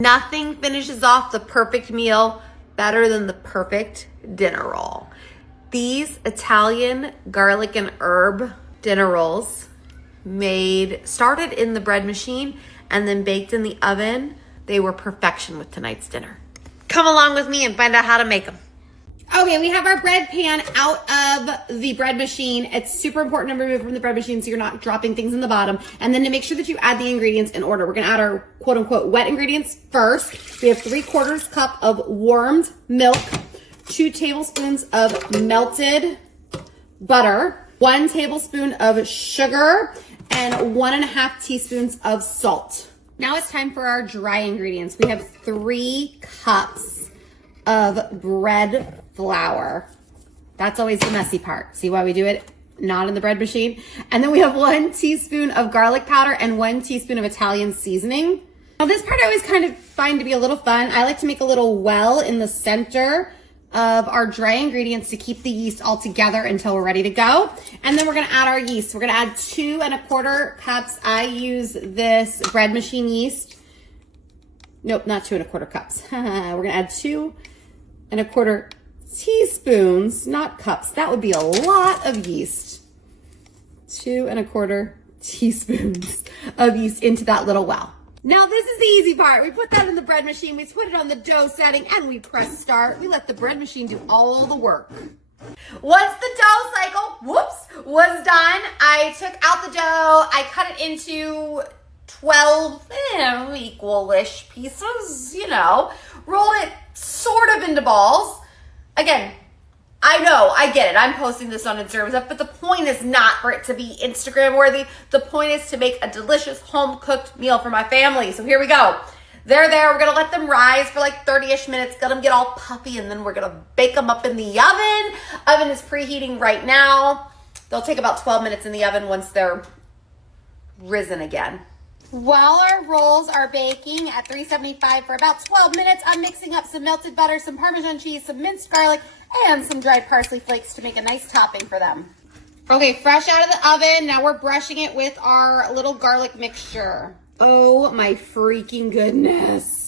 Nothing finishes off the perfect meal better than the perfect dinner roll. These Italian garlic and herb dinner rolls started in the bread machine and then baked in the oven. They were perfection with tonight's dinner. Come along with me and find out how to make them. Okay, we have our bread pan out of the bread machine. It's super important to remove from the bread machine so you're not dropping things in the bottom. And then to make sure that you add the ingredients in order. We're gonna add our quote unquote wet ingredients first. We have 3/4 cup of warmed milk, 2 tablespoons of melted butter, 1 tablespoon of sugar, and 1.5 teaspoons of salt. Now it's time for our dry ingredients. We have 3 cups of bread flour. That's always the messy part. See why we do it not in the bread machine? And then we have 1 teaspoon of garlic powder and 1 teaspoon of Italian seasoning. Now this part I always kind of find to be a little fun. I like to make a little well in the center of our dry ingredients to keep the yeast all together until we're ready to go. And then we're gonna add our yeast. We're gonna add 2 1/4 cups. I use this bread machine yeast. Nope, not 2 1/4 cups. We're gonna add 2 1/4 teaspoons, not cups. That would be a lot of yeast. 2 1/4 teaspoons of yeast into that little well. Now this is the easy part. We put that in the bread machine, we put it on the dough setting, and we press start. We let the bread machine do all the work. Once the dough cycle, was done, I took out the dough, I cut it into 12 equal-ish pieces, rolled it sort of into balls. Again, I know, I get it. I'm posting this on Instagram and stuff, but the point is not for it to be Instagram worthy. The point is to make a delicious home cooked meal for my family. So here we go. They're there. We're going to let them rise for like 30-ish minutes, let them get all puffy, and then we're going to bake them up in the oven. Oven is preheating right now. They'll take about 12 minutes in the oven once they're risen again. While our rolls are baking at 375 for about 12 minutes, I'm mixing up some melted butter, some Parmesan cheese, some minced garlic, and some dried parsley flakes to make a nice topping for them. Okay, fresh out of the oven. Now we're brushing it with our little garlic mixture. Oh my freaking goodness.